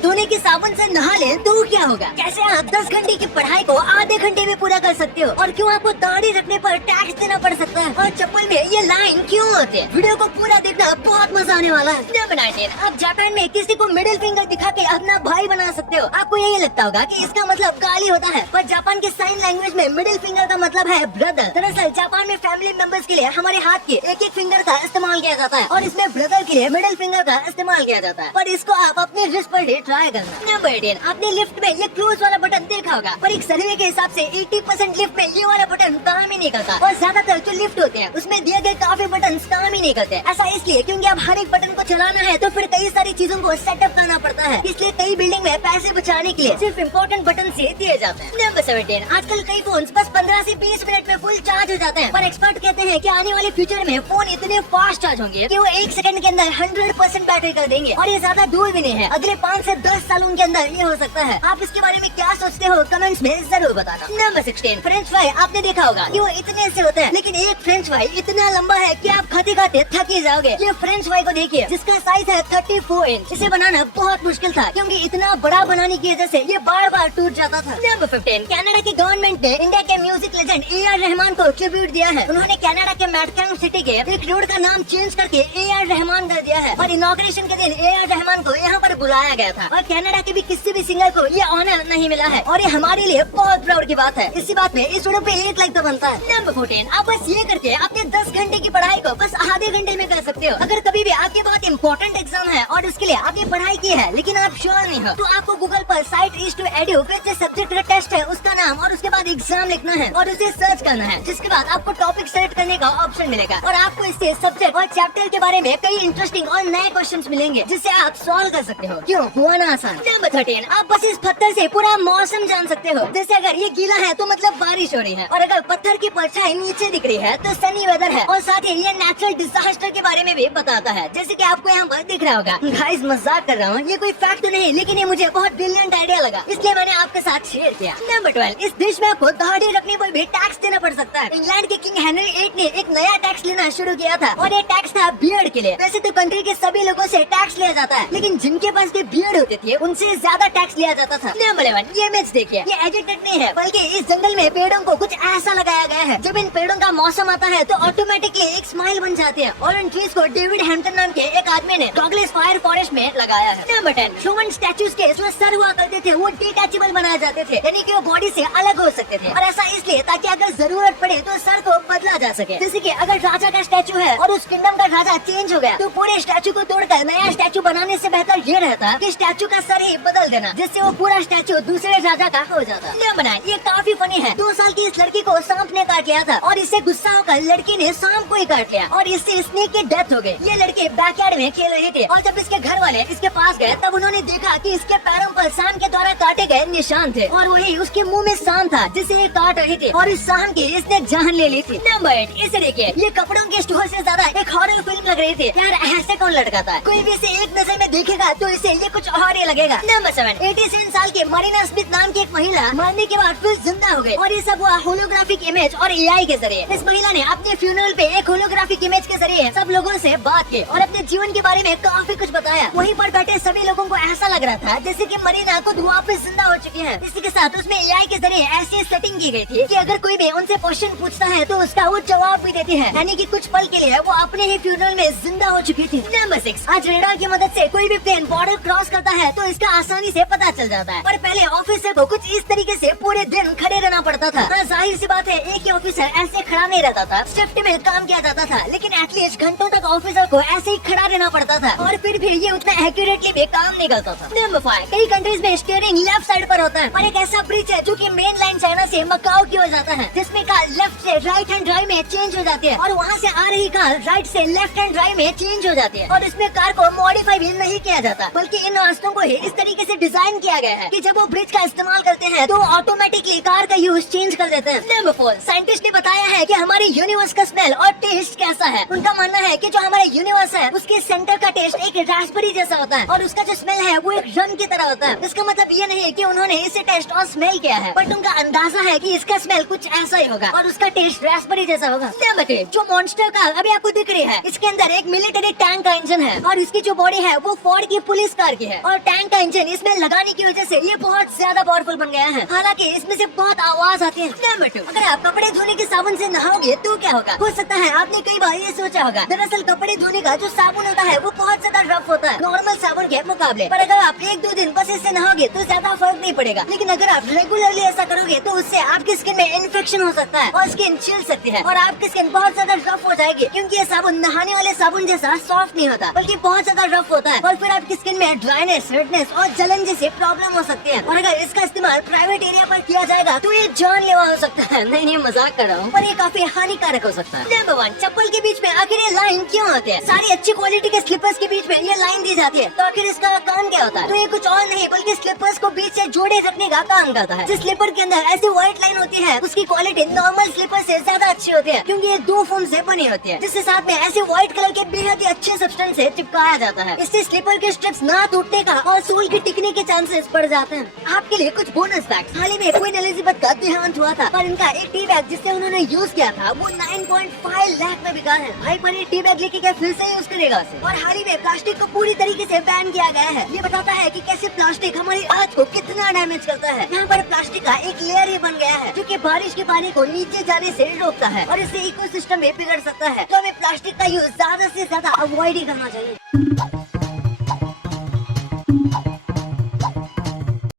धोने के साबुन से नहा ले तो क्या होगा? कैसे आप 10 घंटे की पढ़ाई को आधे घंटे में पूरा कर सकते हो? और क्यों आपको दाढ़ी रखने पर टैक्स देना पड़ सकता है? और चप्पल में ये लाइन क्यों होते हैं? वीडियो को पूरा देखना, बहुत मजा आने वाला है। नंबर 19, आप जापान में किसी को मिडिल फिंगर दिखा के अपना भाई बना सकते हो। आपको यही लगता होगा कि इसका मतलब गाली होता है, पर जापान के साइन लैंग्वेज में मिडिल फिंगर का मतलब है ब्रदर। दरअसल जापान में फैमिली मेंबर्स के लिए हमारे हाथ के एक एक फिंगर का इस्तेमाल किया जाता है और इसमें ब्रदर के लिए मिडिल फिंगर का इस्तेमाल किया जाता है। पर इसको आप अपने रिस्ट पर ट्राई करना। नंबर 18, आपने लिफ्ट में ये क्लोज वाला बटन देखा होगा, पर एक सर्वे के हिसाब से 80% लिफ्ट में ये वाला बटन काम ही नहीं करता और ज्यादातर जो लिफ्ट होते हैं उसमें दिए गए काफी बटन काम ही नहीं करते। ऐसा इसलिए क्योंकि अब हर एक बटन को चलाना है तो फिर कई सारी चीजों को सेटअप करना पड़ता है, इसलिए कई बिल्डिंग में पैसे बचाने के लिए सिर्फ इम्पोर्टेंट बटन से दिए जाते हैं। नंबर 17, आजकल कई फोन बस 15 से 20 मिनट में फुल चार्ज हो जाते हैं, पर एक्सपर्ट कहते हैं कि आने वाले फ्यूचर में फोन इतने फास्ट चार्ज होंगे कि वो 1 सेकंड के अंदर 100% बैटरी कर देंगे। और ये ज्यादा दूर भी नहीं है, अगले 5 से 10 सालों के अंदर ये हो सकता है। आप इसके बारे में क्या सोचते हो कमेंट्स में जरूर बताना। नंबर 16, फ्रेंच फ्राई आपने देखा होगा कि वो इतने से होते हैं, लेकिन एक फ्रेंच फ्राई इतना लंबा है कि आप खाते खाते थक ही जाओगे। ये फ्रेंच फ्राई को देखिए जिसका साइज है 34 इंच। इसे बनाना बहुत मुश्किल था क्योंकि इतना बड़ा बनाने की वजह से ये बार बार टूट जाता था। नंबर 15, कनाडा की गवर्नमेंट ने इंडिया के म्यूजिक लेजेंड AR रहमान को ट्रिब्यूट दिया है। उन्होंने कनाडा के मैटकैम सिटी के एक रोड का नाम चेंज करके AR रहमान कर दिया है और इनॉग्रेशन के दिन AR रहमान को यहाँ पर बुलाया गया था और कनाडा के भी किसी भी सिंगर को ये ऑनर नहीं मिला है और ये हमारे लिए बहुत प्राउड की बात है। इसी बात में इस वीडियो पे 1 लाइक तो बनता है। नंबर 14, आप बस ये करके अपने 10 घंटे की पढ़ाई को बस आधे घंटे में कर सकते हो। अगर कभी भी आपके बहुत इंपॉर्टेंट एग्जाम है और उसके लिए आपने पढ़ाई की है लेकिन आप श्योर नहीं हो, तो आपको गूगल पर साइट is2edu पे जो सब्जेक्ट का टेस्ट है उसका नाम और उसके बाद एग्जाम लिखना है और उसे सर्च करना है, जिसके बाद आपको टॉपिक सेलेक्ट करने का ऑप्शन मिलेगा और आपको इससे सब्जेक्ट और चैप्टर के बारे में कई इंटरेस्टिंग और नए क्वेश्चंस मिलेंगे जिससे आप सॉल्व कर सकते हो। क्यों हुआ ना आसान। नंबर 13, आप बस इस पत्थर से पूरा मौसम जान सकते हो। जैसे अगर ये गीला है तो मतलब बारिश हो रही है और अगर पत्थर की परछाई नीचे दिख रही है तो सनी वेदर है और साथ ही ये नेचुरल डिजास्टर के बारे में भी बताता है, जैसे कि आपको यहाँ पर दिख रहा होगा। गाइस मजाक कर रहा हूँ, ये कोई फैक्ट नहीं, लेकिन ये मुझे बहुत ब्रिलियंट आइडिया लगा इसलिए मैंने आपके साथ शेयर किया। नंबर 12, इस देश में आपको दाढ़ी रखने पर भी टैक्स देना पड़ सकता है। इंग्लैंड के किंग हेनरी 8 ने एक नया टैक्स लेना शुरू किया था और ये टैक्स था बियर्ड के लिए। वैसे तो कंट्री के सभी लोगों से टैक्स लिया जाता है, लेकिन जिनके पास के बियर्ड होते थे उनसे ज्यादा टैक्स लिया जाता था। नंबर 11, ये इमेज देखिए, ये एडिटेड नहीं है बल्कि इस जंगल में पेड़ों को कुछ ऐसा लगाया गया है, जब इन पेड़ों का मौसम आता है तो ऑटोमेटिकली एक स्माइल बन जाती है और इन ट्रीज को डेविड हैम्पटन नाम के एक आदमी ने डॉगलेस फायर फॉरेस्ट में लगाया है। नंबर 10, ह्यूमन स्टैचूज के इसमें सर हुआ करते थे वो डिटैचेबल बनाए जाते थे, यानी कि वो बॉडी से अलग हो सकते थे और ऐसा इसलिए ताकि अगर जरूरत पड़े तो सर को बदला जा सके। जैसे कि अगर राजा का स्टैचू है और उस किंगडम का राजा चेंज हो गया तो पूरे स्टैचू को तोड़कर नया स्टैचू बनाने से बेहतर ये रहता कि स्टैचू का सर ही बदल देना, जिससे वो पूरा स्टैचू दूसरे राजा का हो जाता। नंबर 9, ये काफी फनी है। 2 साल की इस लड़की को सांप ने काट लिया था और इससे गुस्सा होकर लड़की ने सांप को ही काट लिया और इससे स्नेक की डेथ हो गई। ये लड़के बैकयार्ड में खेल रहे थे और जब इसके घर वाले इसके पास गए तब उन्होंने देखा कि इसके पैरों पर सांप के द्वारा काटे गए निशान थे और वही उसके मुंह में सांप था जिसे ये काट रहे थे और इस सांप की इसने जान ले ली थी। नंबर 8, इसे देखिए, ये कपड़ों के स्टोर से ज्यादा एक हॉरर फिल्म लग रही थी। यार ऐसे कौन लटकाता है? कोई भी इसे एक नजर में देखेगा तो इसे ये कुछ और ही लगेगा। नंबर 7, 87 साल की मरीना स्मिथ नाम की एक महिला मरने के बाद फिर जिंदा हो गई और ये सब हुआ होलोग्राफिक इमेज और AI के जरिए। इस महिला ने अपने फ्यूनरल पे एक होलोग्राफिक इमेज के जरिए सब लोगों से बात की और अपने जीवन के बारे में काफी कुछ बताया। वहीं पर बैठे सभी लोगों को ऐसा लग रहा था जैसे कि मरीना खुद वापस जिंदा हो चुकी है। इसी के साथ उसमें AI के जरिए ऐसी सेटिंग की गई थी कि अगर कोई भी उनसे क्वेश्चन पूछता है तो उसका वो जवाब भी देती है, यानी कि कुछ पल के लिए वो अपने ही फ्यूनरल में जिंदा हो चुकी थी। नंबर 6, आज रेडार की मदद से कोई भी प्लेन बॉर्डर क्रॉस करता है तो इसका आसानी से पता चल जाता है, पर पहले ऑफिसर को कुछ इस तरीके से पूरे दिन खड़े रहना पड़ता था। हाँ, जाहिर सी बात है एक ही ऑफिसर ऐसे खड़ा नहीं रहता था, शिफ्ट में काम किया जाता था, लेकिन एटलीस्ट घंटों तक ऑफिसर को ऐसे ही खड़ा रहना पड़ता था और फिर भी ये उतना एक्यूरेटली भी काम नहीं करता था। नंबर 5, कई कंट्रीज में स्टीयरिंग लेफ्ट साइड पर होता है और एक ऐसा ब्रिज है जो कि मेन लाइन चाइना से मकाओ की ओर जाता है, जिसमें कार लेफ्ट से राइट हैंड ड्राइव में चेंज हो जाती है और वहाँ से आ रही कार राइट से लेफ्ट हैंड ड्राइव में चेंज हो जाती है और इसमें कार को मॉडिफाई भी नहीं किया जाता, बल्कि इन रास्तों को ही इस तरीके से डिजाइन किया गया है कि जब वो ब्रिज का इस्तेमाल करते हैं तो ऑटोमेटिकली कार का यूज चेंज कर देते हैं। नंबर 4, साइंटिस्ट ने बताया है कि हमारे यूनिवर्स का स्मेल और टेस्ट कैसा है। उनका मानना है कि जो हमारे यूनिवर्स है उसके सेंटर का टेस्ट एक रास्पबेरी जैसा होता है और उसका जो स्मेल है वो एक रन की तरह होता है। इसका मतलब ये नहीं है कि उन्होंने इसे टेस्ट और स्मेल किया है, बट उनका अंदाजा है कि इसका स्मेल कुछ ऐसा ही होगा और उसका टेस्ट रास्पबेरी जैसा होगा। नंबर 3, जो मॉन्स्टर कार अभी आपको दिख रही है इसके अंदर एक मिलिट्री टैंक का इंजन है और इसकी जो बॉडी है वो फोर्ड की पुलिस कार की है और टैंक का इंजन इसमें लगाने की वजह से ये बहुत ज्यादा पावरफुल बन गया है। हालांकि इसमें से बहुत आवाज आती है। नंबर 2, अगर आप कपड़े धोने के साबुन से नहाओगे तो क्या होगा? हो सकता है आपने कई बार ये सोचा होगा, दरअसल कपड़े धोने का जो साबुन होता है वो बहुत ज्यादा रफ होता है नॉर्मल साबुन के मुकाबले। पर अगर आप 1-2 दिन बस इससे नहाओगे तो ज्यादा फर्क नहीं पड़ेगा, लेकिन अगर आप रेगुलरली ऐसा करोगे तो उससे आपकी स्किन में इन्फेक्शन हो सकता है और स्किन छिल सकती है और आपकी स्किन बहुत ज्यादा रफ हो जाएगी, क्योंकि ये साबुन नहाने वाले साबुन जैसा सॉफ्ट नहीं होता बल्कि बहुत ज्यादा रफ होता है और फिर आपकी स्किन में ड्राइनेस, रेडनेस और जलन जैसी प्रॉब्लम हो सकती है। और अगर इसका इस्तेमाल प्राइवेट एरिया पर किया जाएगा तो ये जानलेवा हो सकता है। नहीं, मजाक कर रहा हूँ, पर ये काफी हानिकारक हो सकता है। नंबर 1, चप्पल के बीच में आखिर ये लाइन क्यों आती है? सारी अच्छी क्वालिटी के स्लीपर्स के बीच में ये लाइन दी जाती है, तो आखिर इसका काम क्या होता है? तो ये कुछ और नहीं बल्कि स्लीपर्स को बीच से जोड़े रखने का काम करता है। जिस स्लीपर के अंदर ऐसी व्हाइट लाइन होती है उसकी क्वालिटी नॉर्मल स्लीपर से ज्यादा अच्छी होती है, क्योंकि ये 2 फोम से बनी होती है, जिसके साथ में ऐसे व्हाइट कलर के बेहद ही अच्छे सब्सटेंस से चिपकाया जाता है। इससे स्लीपर के स्ट्रिप्स ना टूटने का और सोल के टिकने के चांसेस बढ़ जाते हैं। आपके लिए कुछ बोनस फैक्ट्स। हाल ही में क्वीन एलिजाबेथ का देहांत हुआ था, पर इनका एक टी बैग जिससे उन्होंने यूज किया था वो 9.5 लाख में बिका है। भाई पर ये टी बैग लेके क्या फिर से यूज करेगा उसे? और हाल ही में प्लास्टिक को पूरी तरीके से बैन किया गया है। ये बताता है कि कैसे प्लास्टिक हमारी अर्थ को कितना डैमेज करता है। यहाँ पर प्लास्टिक का एक लेयर ही बन गया है जो कि बारिश के पानी को नीचे जाने से रोकता है और इससे इकोसिस्टम में बिगड़ सकता है। तो हमें प्लास्टिक का यूज ज्यादा से ज्यादा अवॉइड ही करना चाहिए।